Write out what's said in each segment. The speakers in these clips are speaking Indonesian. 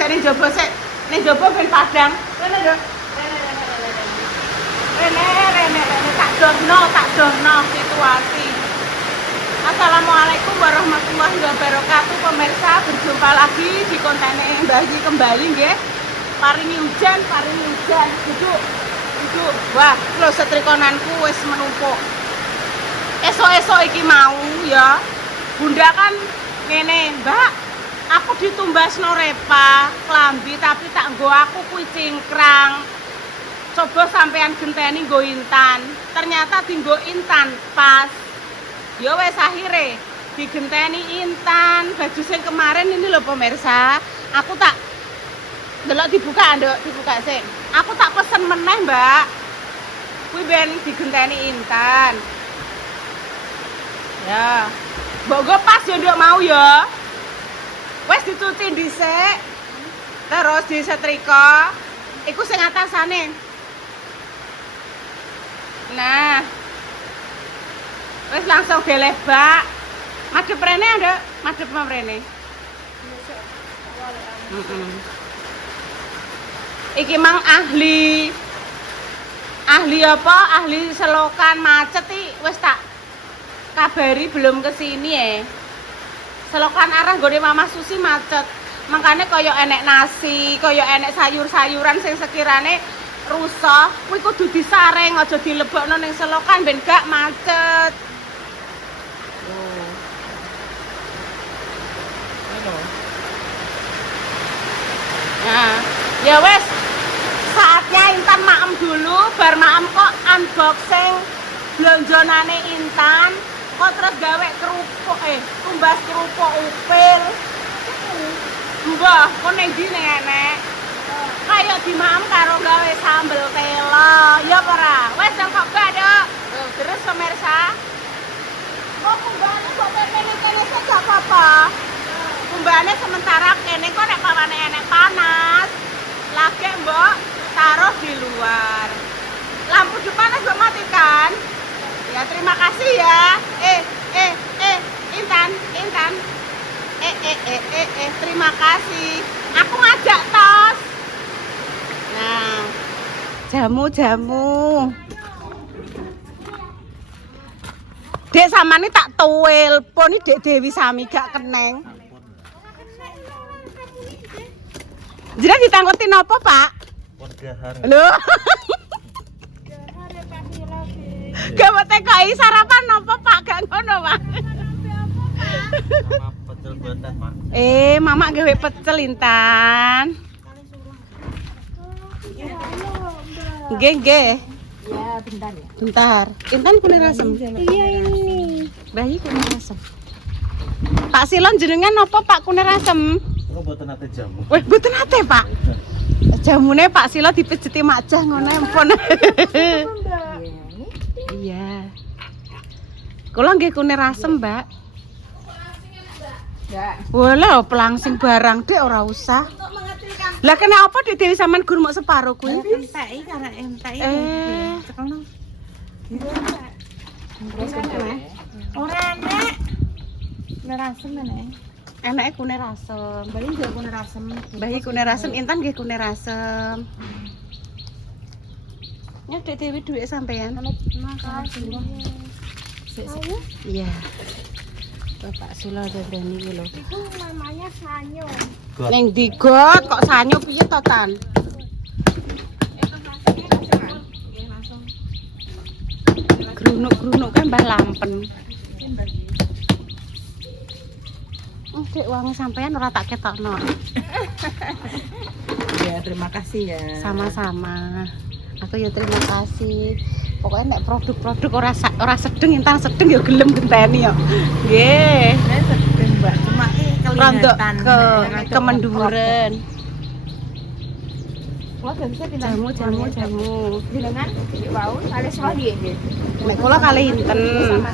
Ning jopo sik, ning jopo ben padang. Rene yo. Rene tak dono situasi. Assalamualaikum warahmatullahi wabarakatuh pemirsa, berjumpa lagi di konten Mbah Yi kembali nggih. Paringi hujan. Duduk. Wah, lho setrikonanku wis menumpuk. Esok-esok iki mau ya. Bunda kan ngene, Mbak. Aku ditumbasno repa, klambi tapi tak nggo aku kuwi cingkrang. Coba sampean genteni nggo intan. Ternyata dinggo intan pas. Ya wes akhire digenteni intan. Baju sing kemarin ini loh pemirsa. Aku tak delok dibuka, Nduk, dibuka sing. Aku tak pesen meneh, Mbak. Kuwi ben digenteni intan. Ya. Mbok go pas yo Nduk mau ya. Wes dicuci dhisik. Terus disetrika. Iku sing atasane. Nah. Wes langsung dilebak. Madhep rene, Nduk. Madhep mrene. Iki mang ahli apa? Ahli selokan macet iki wis tak kabari belum kesini Selokan arah nggone Mama Susi macet. Makanya kaya enek nasi, kaya enek sayur-sayuran sing sekirane rusak, kuwi kudu disaring aja dilebokno ning selokan ben gak macet. Nah, ya wes saatnya Intan maem dulu, bar maem kok unboxing blonjonane Intan. Kok terus gawe kerupuk tumbas kerupuk upil. Mbah, kok ning ndi ning enek? Kayak dimaem karo gawe sambel telo. Ya apa ora? Wes nang kok gak, Dok. Terus pemirsa. Kok kumbane kok kene sik gak apa-apa. Kumbane sementara kene kok nek pawane enek panas. Lagi mbok taruh di luar. Lampu depan wis matikan. Ya terima kasih ya. Intan. Terima kasih. Aku ngajak tos. Nah, jamu. Dek samane tak telepon iki Dek Dewi sami gak keneng. Jenengan ditangkleti napa, Pak? Podgahar. Lho. Gak mau TKI sarapan napa, Pak? Gak ngono, Pak. Sama pecel buatan, Mak. Mama gawe pecel Intan. Nggih. Ya, bentar ya. Bentar. Intan kulir asem. Iya ini. Bayi kulir asem. Pak Silon jenengan napa, Pak, kulir asem? Kok buatan ate jamu? Weh, mboten ate, Pak. Jamune Pak Silon dipijeti Makjah ngono empun. Iya. Kula nggih kulir asem, Mbak. Ya. Walah, pelangsing barang Dek ora usah. Lah kena apa Dek Dewi sampean gur mok separo kuwi? Entek karena entek. Tekono. Ora enek. Nerasem meneh. Enake kunir asem. Bayi juga punya rasem. Bayi kunir asem, Intan nggih kunir asem. Ya Dek Dewi duit sampean. Makasih. Iya. Bapak Sula ada berani iki lho. Itu namanya sanyo. Ning digot kok sanyo piye to, Tan? Grunuk-grunuk kan Mbah Lampen. Dek wangi sampean ora tak ketokno. Ya, terima kasih ya. Sama-sama. Aku ya terima kasih. Pokoknya nek produk-produk ora sedeng Intan sedeng ya gelem genteni ya. Nggih. Saya sedang Mbak, cuma Rondok kelihatan kemenduren. Wah, gak bisa pindah. Jamu. Jenengan wau kali salah nggih. Nek kula kali Inten.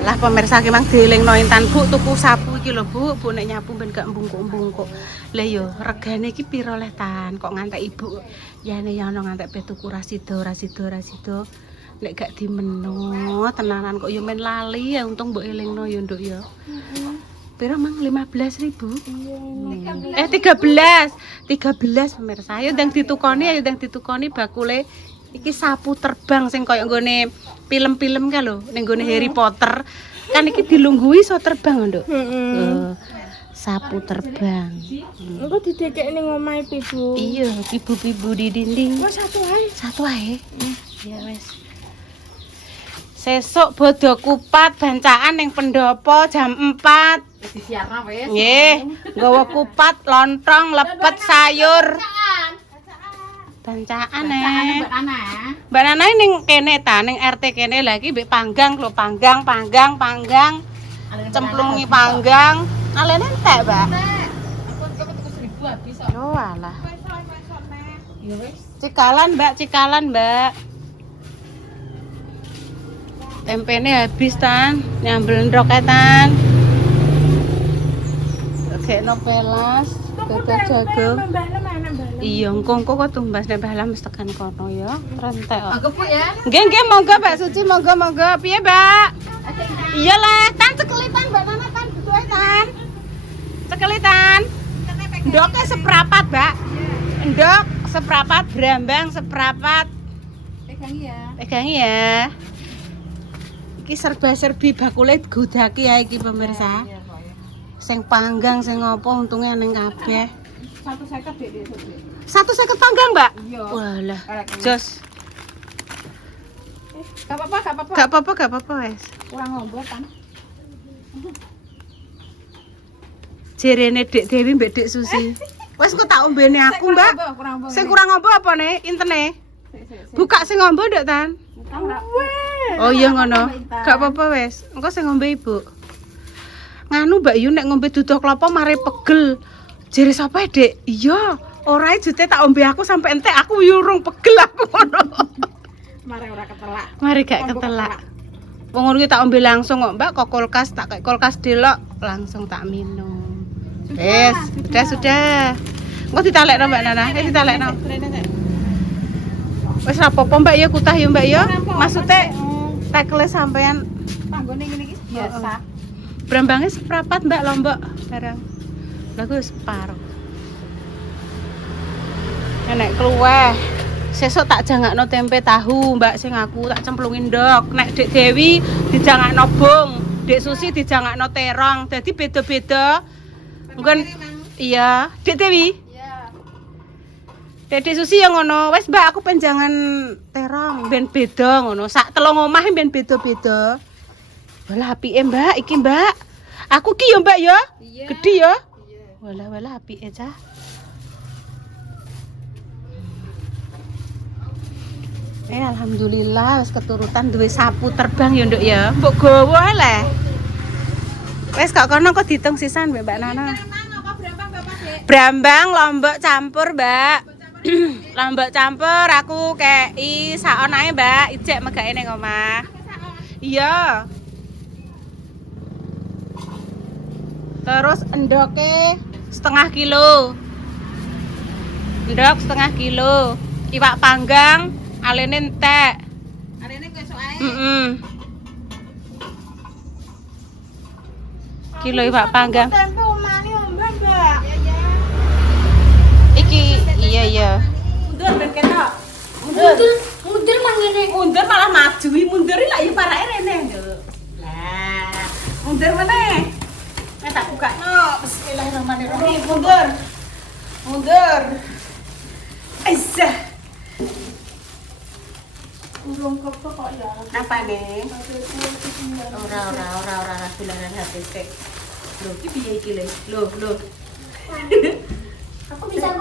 Lah pemirsa ki mang dielingno Intan, Bu, tuku sapu iki lho, Bu. Bu nek nyapu ben gak mbungkuk-mbungkuk. Lah yo regane iki piro leh Tan? Kok ngantek Ibu yane ya ono ngantek pe tuku rasido. Nek gak dimeno tenanan kok yo men lali ya untung mbok elingno yo Nduk ya. Piro mang 15.000? 13 pemirsa. Ayo ndang ditukoni bakule. Iki sapu terbang sing koyo nggone film-film ka lho, ning nggone Harry Potter. Kan iki dilungguhi iso terbang, Nduk. Sapu terbang. Engko didekek ning omahe Pibu. Iya, pibu-pibu di dinding. Kok satu ae? Satu ae. Ya wis. Sesuk bodo kupat bancaan ning pendopo jam 4. Disiarno wis. Nggih, nggawa kupat, lontong, lepet sayur. Bancaan Mbak Ana. Mbak Nana ning kene ta, ning RT kene lagi mbek panggang lho, panggang. Cemplungi panggang. Alene entek, Mbak. Aku tuku 1.000 habis kok. Yo alah. Ya wis. Cikalan, Mbak. Tempene habis tan, nyambel ndok tan. Oke, nopelas, bebek jagung. Iya, engko kok tumbas nek bahala mesti tekan kono ya. Rentek kok. Monggo Bu ya. Nggih, monggo Mbak Suci, monggo. Piye, Mbak? Iya lah, tan cekelitan Mbak Nana tan butuhe tan. Cekelitan. Ndoke seprapat, Mbak. Ndok seprapat, brambang seprapat. Pegangi ya. Iki serba-serbi bakule godaki ya iki pemirsa. Sing panggang sing ngopo untunge ning kabeh. 150 Dek. 150 panggang, Mbak? Iya. Walah, jos. Gak apa-apa. Gak apa-apa wes. Kurang ngombo kan. Jerene Dek Dewi mbek Dek Susi. Wes kok tak ombene aku, Mbak. Sing kurang ngombo apa ne? Intene. Buka sing ngombo ndak, Tan? Oh iya ngono. Gak apa-apa wes. Engko sing ngombe Ibu. Nganu Mbak Yu nek ngombe duduh klapa mare pegel. Jere sapa Dek? Iya, ora jute tak ombe aku sampe entek aku yurung pegel aku ngono. Mari ora ketelak. Mari gak ketelak. Wong ngono ki tak ombe langsung kok, Mbak, kok kulkas tak kayak kulkas delok langsung tak minum. Wes, sudah. Engko ditalekno Mbak Nana, ditalekno. Wes ra apa-apa Mbak ya kutah ya Mbak ya. Maksude tekle sampean Panggone ngene iki biasa. Brambangnya seprapat Mbak Lombok barang. Bagus separuh. Nek kluweh. Sesuk tak jangakno tempe tahu Mbak sing aku tak cemplungin ndok. Nek Dek Dewi dijangakno bung, Dek Susi dijangakno terong. Dadi beda-beda. Mungkin iya, Dek Dewi. Iya. Dek Susi yang ngono. Wes Mbak aku penjangan terong ben beda ngono. Sak telung omah ben beda-beda. Walah apike Mbak, iki Mbak. Aku ki ya Mbak ya. Gedhi ya. Walah apike cah. Alhamdulillah wis keturutan duwe sapu terbang ya Nduk ya. Mbok gawa le. Wis kok kono kok diitung sisan Mbak Nana. Brambang lombok campur, Mbak. Lombok campur aku kei sak onae Mbak, ijek megake ning omah. Iya. Terus endoke setengah kilo. Endok setengah kilo. Iwak panggang alene entek. Arene kesuk ae. Kilo iwak panggang. Tempe omane ombe, Mbak. Iki iya. Mundur ben ketok. Mundur mah ngene. Mundur malah maju. Mundur lak ya parake rene, Nduk. Lah, mundur meneh. Nek tak bukakno. Bismillahirrahmanirrahim. Mundur. Aisyah. Urung kok ya. Apa nih? Ora dolanan HP sik. Lho, iki piye iki le? Lho. Aku bisa.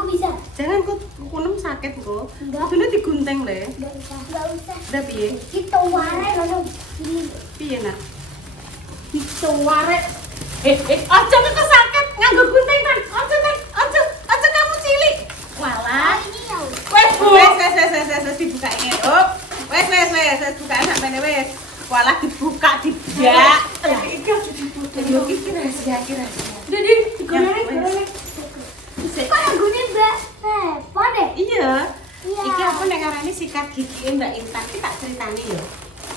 Jangan kok kunem sakit kok. Enggak. Kudune digunting le. Enggak usah. Udah piye? Kita warai lalu. Ini Piye nak? Bisa warek. Aja kok sakit nganggo gunting kan. Aja kamu cilik. Walah. ini ya. Wes dibuka ini. Oh. Wes bukaan sampe wes. Walah dibuka tidak. Iki rahasia. Jadi digoreng. Kok yang gune Mbak? Repot deh. Iya. Iya. Iki apa nek ngarani sikat gigi Mbak Intan iki tak critani ya.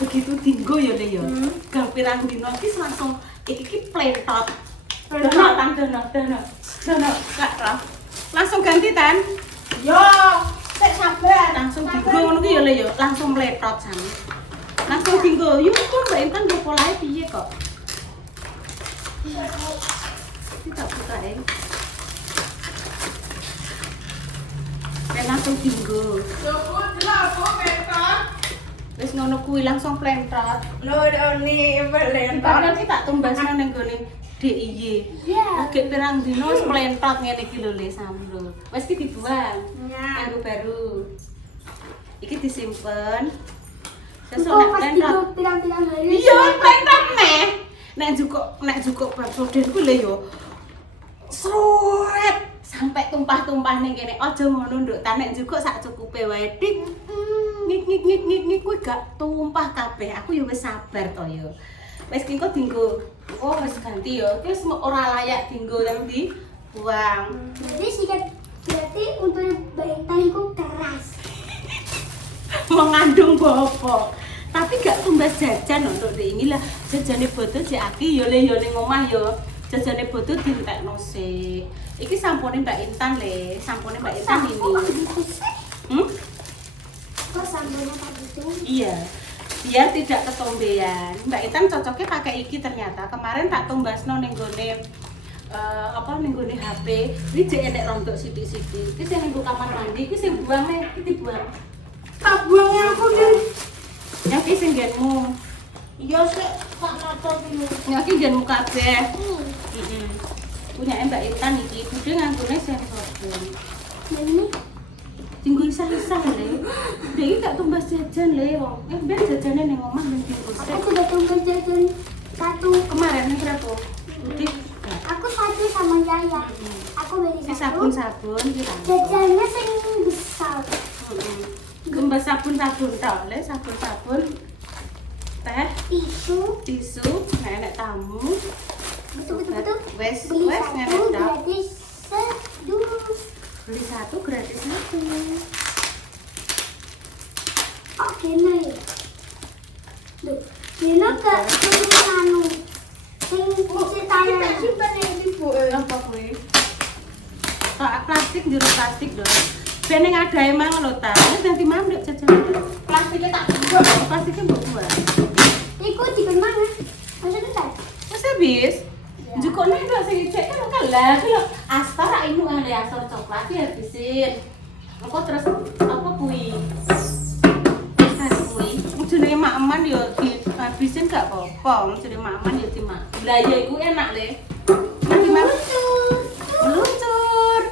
Begitu dinggo ya Le ya. Gang pirang dino iki langsung iki plentot. Dono. Kak, langsung ganti Tan. Yo, sik sabar. Langsung dinggo ngono ki ya le yo, langsung meletot jan. Langsung dinggo. Yo kok Mbak Intan yo polahe piye kok? Kita buka ya. Langsung dinggo. Wis ngono kuwi langsung plentot. No, ni belen. Kan iki tak tumbasno ning gone DIY. Iya. Lagi pirang dino wis plentot ngene iki lho Le sambel. Wis iki dibuang. Ya. Kanggo baru. Iki disimpen. Sesuk Kok nek pas plentot. tidur pirang-pirang hari. Iya, plentot neh. Nek jukuk baksoden ku lho yo. Sret sampai tumpah-tumpah ning kene. Aja ngono nduk, ta nek jukuk sak cukupe wae. Dik. Ngik kuwi gak tumpah kabeh. Aku yo wis sabar to yo. Wis ki kok dinggo. Oh, wis ganti yo. Wis ora layak dinggo nang ndi buang. Jadi berarti untuk Intan itu keras. Mengandung bobok. Tapi gak tumbas jajan untuk ini lah. Jajane bodo cek aki yo le yo ning omah yo. Jajane bodo dientekno sik. Iki sampune Mbak Intan le, sampune Mbak Intan ini. Kok sambalnya tadi itu? Iya. Biar tidak ketombean. Mbak Intan cocoknya pakai iki ternyata. Kemarin tak tumbasno ning gone ning gone HP. Iki jek enek rontok sithik-sithik. Iki sing ning kamar mandi, iki sing buang nih, iki dibuang. Tak buang yang aku deh. Yang iki sing nggenmu. Yo sik tak noto dulu. Yang iki nggenmu kabeh. Nih, Punya Mbak Intan iki, budhe nganggone sensorgen. dan ini Tinggu isah-isah le. Budhe iki gak tumbas jajan le wong. Ben jajane ning omah ning bungkus. aku udah tunggu jajan satu. Kemarin ning berapa? Budhe. Aku satu sama Yaya. Aku beli Si satu. sabun-sabun iki lah. Jajannya sing besar. Gembas sabun-sabun tok le, sabun-sabun. Teh, Tisu. nenek tamu. Betul-betul. Wes, Beli wes satu nenek tok. gratis satu. Beli satu gratis satu. Oh, Gena ya? Loh, Gena gak sing anu. Sing ceritanya. Simpan yang ibu. Apa kuwi? Kok plastik jero plastik lho. Ben ning ada emang lho ta. Wis ganti mam nduk jajan. Plastiknya tak buang. Plastiknya mbok buang. Iku di mana? Maksudnya tak? Wis habis. Njukuk nek nduk sing cek kan kalah ki lho. Astar ra inu ale astar coklat ki habisin. Apa terus apa kuwi? Kan kuwi. Jenenge mak-eman yo dihabisin gak apa-apa. Jenenge mak-eman yo dimak. Lah ya iku enak le. Nanti mam meluncur.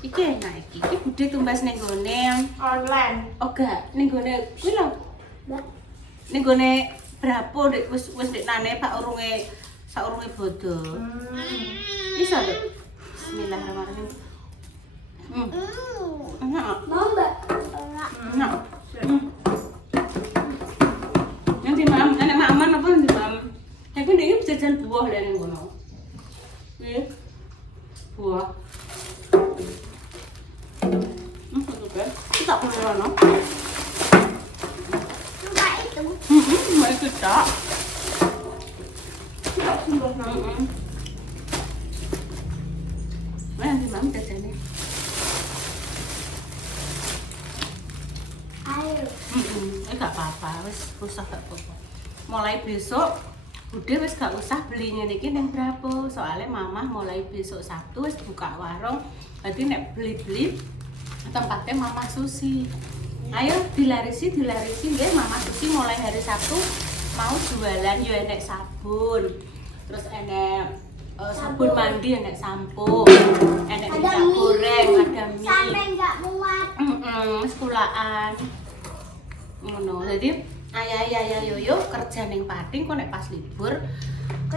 Iki enak iki. Iki budhe tumbas ning gone. Online. Oh gak, ning gone kuwi lho. Mbak. Ning gone Brapo ndek wis ndek nane Pak urunge saurunge bodo. Bisa lho. Bismillahirrahmanirrahim. Enak. Mau Mbak? Enak. Nanti mam, anak mak aman apa nanti mam? Tapi ndek iki jajan buah lho ning kono. Nggih. Buah. Oke. Kita perlu ono. Mbak itu. Mau ikut tak? Nanti mam jajannya. Ayo. Gak apa-apa, wis usah gak apa-apa. Mulai besok Bude wis gak usah beli ngene iki ning Brapo. Soalnya mamah mulai besok Sabtu wis buka warung. Berarti nek beli-beli tempatnya Mama Susi. Ayo dilarisi nggih Mama Susi mulai hari Sabtu mau jualan yo enek sabun. Terus enek sabun mandi, enek sampo, enek minyak goreng, ada mie. Sampai nggak muat. Sekolahan. Ngono. Jadi ayah yoyo kerja ning Pating kok nek pas libur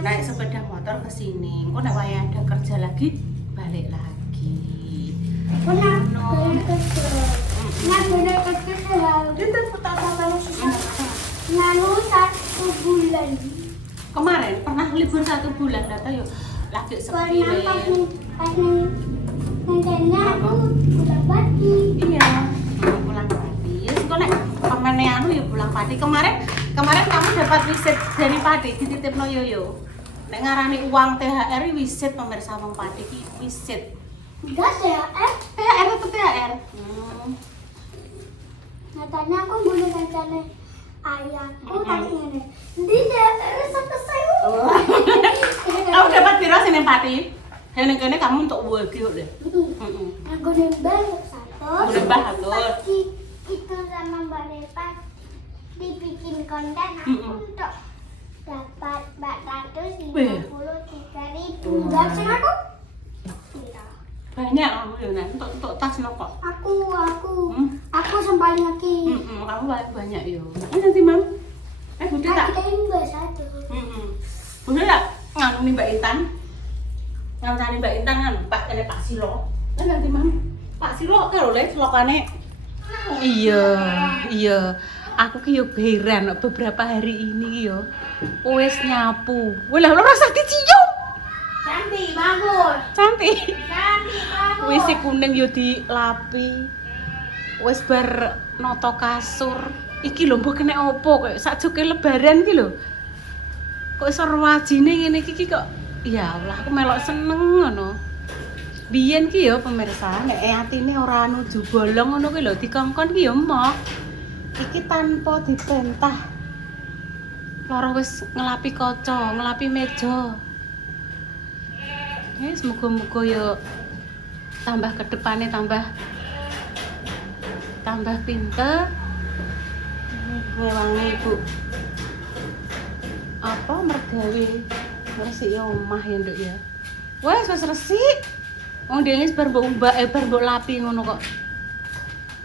naik sepeda motor ke sini. Kok nek wayah ada kerja lagi balik lagi. Pernah kerja. Nah, bener kerja Kita tak susah. nganu 1 bulan. Kemarin pernah libur 1 bulan data yuk lagi sepi Pernah le. pas neneknya aku udah pagi. Iya, pulang pagi. Yes, kok nek pamane anu ya pulang pagi. Kemarin Kemarin kamu dapat wisit dari Pati dititipno Yoyo. Nek ngarani uang THR wisit pemirsa wong Pati iki wisit. Enggak ya, THR itu THR. Nyatanya aku boleh kancane ayahku tapi ngene. Ndi dek selesai. Kamu dapat piro sing ning Pati? Yang kene kamu untuk wagi kok deh. Aku nembang satu. Nembang satu. Itu sama Mbak Nepa dibikin konten aku untuk dapat 453.000. Enggak sih aku? Banyak kamu ya Nek, untuk tas kok. Aku sembali lagi. Kamu banyak yo. Nanti Mam. Budi tak. Kita ini Mbak satu. Budi tak nganu nih Mbak Intan. Ngancani Mbak Intan kan Pak kene Pak Silo. Nanti Mam. Pak Silo karo le lokane. Iya. Aku ki yo heran beberapa hari ini yo wis nyapu. Lah ora sakti cium. Cantik, bagus. Cantik. Cantik, bagus. Wis kuning yo dilapi. Wis bar noto kasur. Iki lho mbok kena opo kok sakjoke lebaran iki lho. Kok iso wajine ngene iki kok ya Allah aku melok seneng ngono. Biyen ki ya pemirsa nek atine ora nuju bolong ngono ki lho dikongkon ki ya emoh. Iki tanpa dipentah. Loro wis ngelapi kaca, ngelapi meja. Wis muga-muga ya tambah ke depane tambah pinter. Ngewangi Ibu. Apa mergawe resiki omah ya Nduk ya. Wes resik. Wong dene bar mbok bar mbok lapi ngono kok.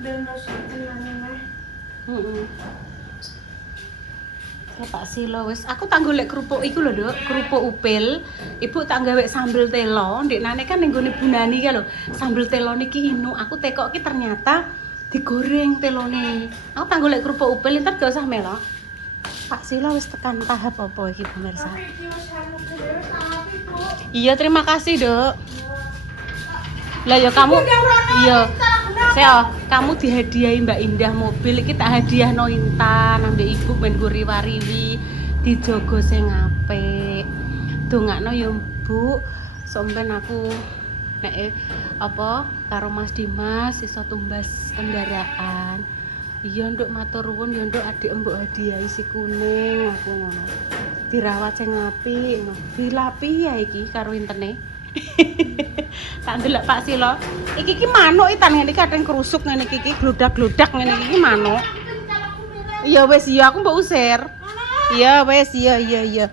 Dan rasa tenane meh. Ya Pak Silo wis aku tak golek kerupuk iku lho Nduk, kerupuk upil. Ibu tak gawe sambel telo, ndeknane kan ning gone Bunani ka lho. Sambel telo niki inu, aku tekok ki ternyata digoreng telone. Aku tak golek kerupuk upil entar gak usah melok. Pak Silo wis tekan tahap apa iki pemirsa? Tapi iki wis anu dhewe tapi Bu. Iya, terima kasih, Dok. Lah ya kamu iya. Saya kamu dihadiahi Mbak Indah mobil iki tak hadiahno Intan ambek Ibu ben guri-wariwi dijogo sing apik. Dongakno ya, Bu. Sampeyan aku nek apa karo Mas Dimas iso tumbas kendaraan. Iya Nduk matur nuwun ya Nduk adik mbok hadiahi si kuning aku ngono. Dirawat sing apik ngono. Dilapi ya iki karo intene. Tak ndelok Pak Silo. Iki manuk Itan ngene iki kadang kerusuk ngene iki glodak-glodak ngene iki manuk. Iya wis iya aku mbok usir. Iya wis iya.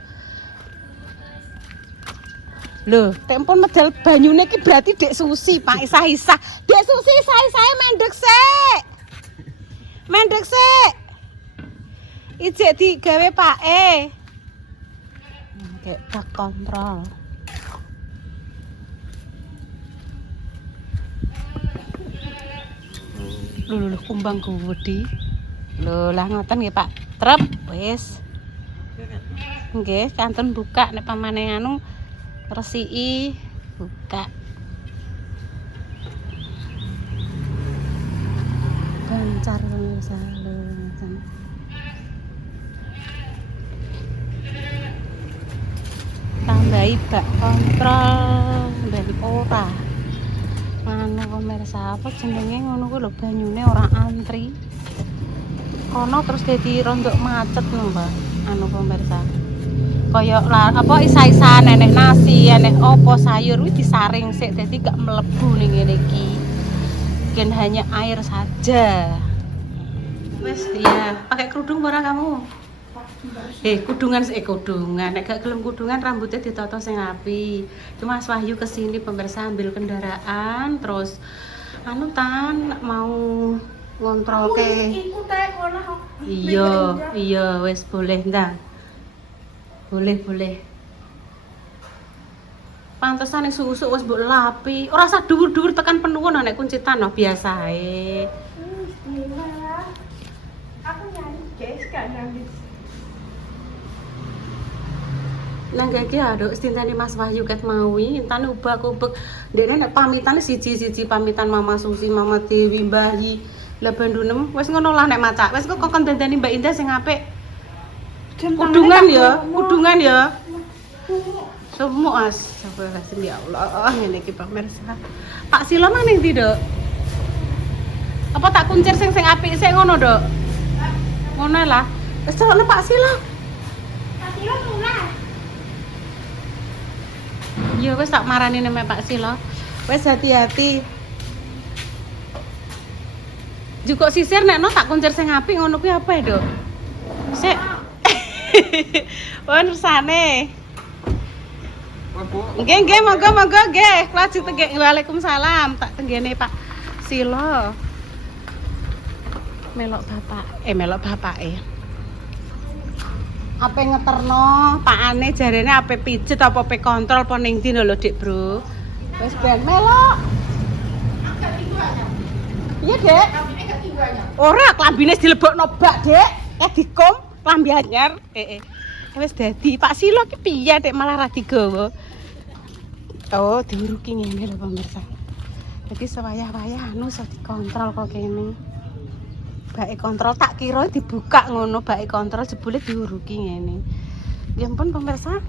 Lho, tempon medal banyune iki berarti Dek Susi, Pak Isa-isa. Dek Susi saya mendek sik. Mendek sik. Ijek digawe Pak E. Kayak tak kontrol. Lho kumbang gede. Lho lah ngoten nggih Pak. Trep wis. Nggih, kanton buka nek pamane anu resiki buka. Bancar pemirsa lho ngoten. Tambahi bak kontrol ben ora. Anu pemirsa apa jenenge ngono ku lho banyune ora antri. Kono terus dadi rondok macet lho, Mbak. Anu pemirsa. Kaya apa isa-isa nenek nasi, nenek opo sayur kuwi disaring sik dadi gak mlebu ning ngene iki. Mungkin hanya air saja. Wes ya, pakai kerudung ora kamu? Kudungan nek gak gelem kudungan rambutnya ditata sing apik. Cuma Mas Wahyu kesini pemirsa ambil kendaraan terus anu Tan mau ngontrol ke. Iku teh ngono. Iya wes boleh ndang. Boleh. Pantesan ning susuk wis mbok lapi. Ora usah dhuwur-dhuwur tekan penuwun nek kuncitan no biasa ae. Bismillah. Aku nyanyi guys, gak nyanyi. Nang iki aduk stintane Mas Wahyu ket mawi, intane ubah-ubek. Ndekne nek pamitan siji-siji pamitan Mama Susi, Mama Dewi, Mbah Yi. Lah bandunem wis ngono lah nek macak. Wis kok kon dandani Mbak Indah sing apik. Kudungan ya, kudungan ya. Semua astagfirullahaladzim ya Allah, ngene iki pemirsa. Pak Silo mana ning ndi, Dok? Apa tak kuncir sing apik sik ngono, Dok? Ngono lah. Wis celokne Pak Silo. Pak Silo mulai. Ya wis tak marani neme Pak Silo. Wis hati-hati. Jukuk sisir nekno tak kuncir sing apik ngono kuwi apa ya, Dok? Sik. Won resane. Nggih, monggo nggih. Laju tengge Waalaikumsalam. Tak tenggene Pak Silo. Melok bapake. Ape ngeterno pakane jarene ape pijet apa pe kontrol apa ning ndi lho, Dik, Bro. Wis ben melok. Iya, Dek. Ora, klambine dilebokno bak, Dek. Dikom klambi anyar. Wis dadi Pak Silo ki piye, Dek, malah ra digawa. Oh, diuruki ngene lho pemirsa. Jadi sewayah-wayah anu iso dikontrol kok kene. Bake kontrol tak kira dibuka ngono, bake kontrol jebule diuruki ngene. Ya ampun pemirsa.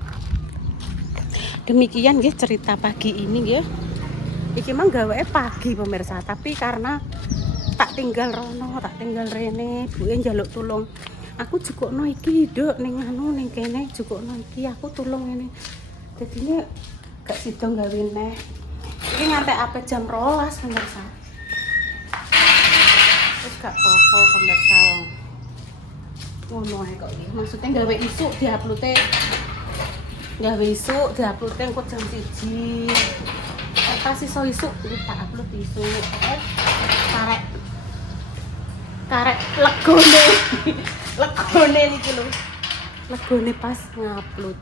Demikian nggih cerita pagi ini nggih. Iki mah gaweke pagi pemirsa, tapi karena tak tinggal rono, tak tinggal rene, ibuke njaluk tulung. Aku jukukno iki, Dok, ning anu ning kene jukukno iki, aku tulung ngene. Dadine gak sida gawe neh. Iki ngantek ape jam 12 pemirsa. Terus gak apa-apa pemirsa. Ngono ae kok iki. Maksudnya gawe isuk diupload-e. Gawe isuk diupload-e engko jam 1. Pas iso isuk tak upload isuk. Karek legone. Legone niki lho. Legone pas ngupload.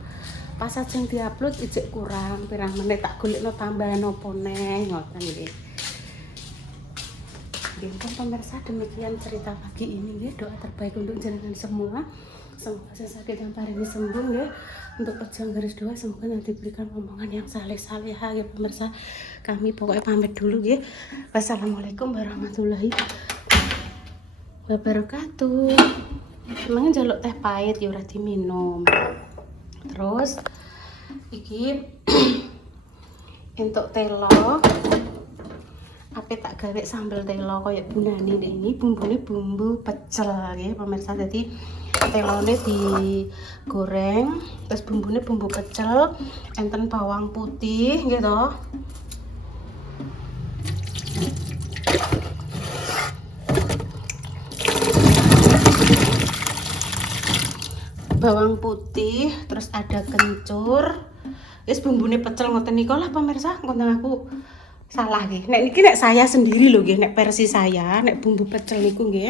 Pas ajeng diupload ijek kurang pirang menit tak golekno tambahan opo neh ngoten nggih. Nggih pemirsa, demikian cerita pagi ini nggih. Doa terbaik untuk jenengan semua. Semoga sakit yang paling sembuh nggih. Untuk pejuang garis 2 semoga nanti diberikan omongan yang saleh-salehah ya pemirsa. Kami pokoknya pamit dulu nggih. Wassalamualaikum warahmatullahi wabarakatuh. Emang njaluk teh pahit ya ora diminum. Terus iki entuk telo ape tak gawe sambel telo kaya bunani ini bumbune bumbu pecel nggih pemirsa. Jadi telone digoreng terus bumbune bumbu pecel enten bawang putih nggih to. Bawang putih, terus ada kencur. Wis bumbune pecel ngoten niku lah pemirsa, ngoten aku salah nggih. Nek niki nek saya sendiri lho nggih, nek versi saya, nek bumbu pecel niku nggih.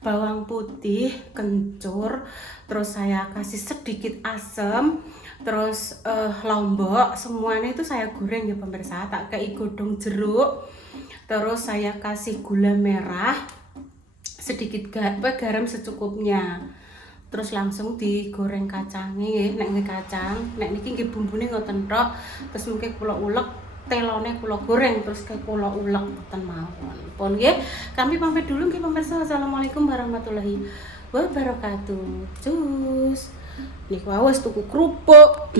Bawang putih, kencur, terus saya kasih sedikit asam, terus lombok, semuanya itu saya goreng ya pemirsa. Tak kei godhong jeruk. Terus saya kasih gula merah, sedikit garam secukupnya. Terus langsung digoreng kacangnya, nek kacang, nek niki nggih bumbune ngoten tok. Terus mungkin kula ulek, telone kula goreng terus kayak kula ulek ngoten mawon. Pun nggih, kami pamit dulu nggih pemirsa. Assalamualaikum warahmatullahi wabarakatuh. Cus. Niku wis tuku kerupuk.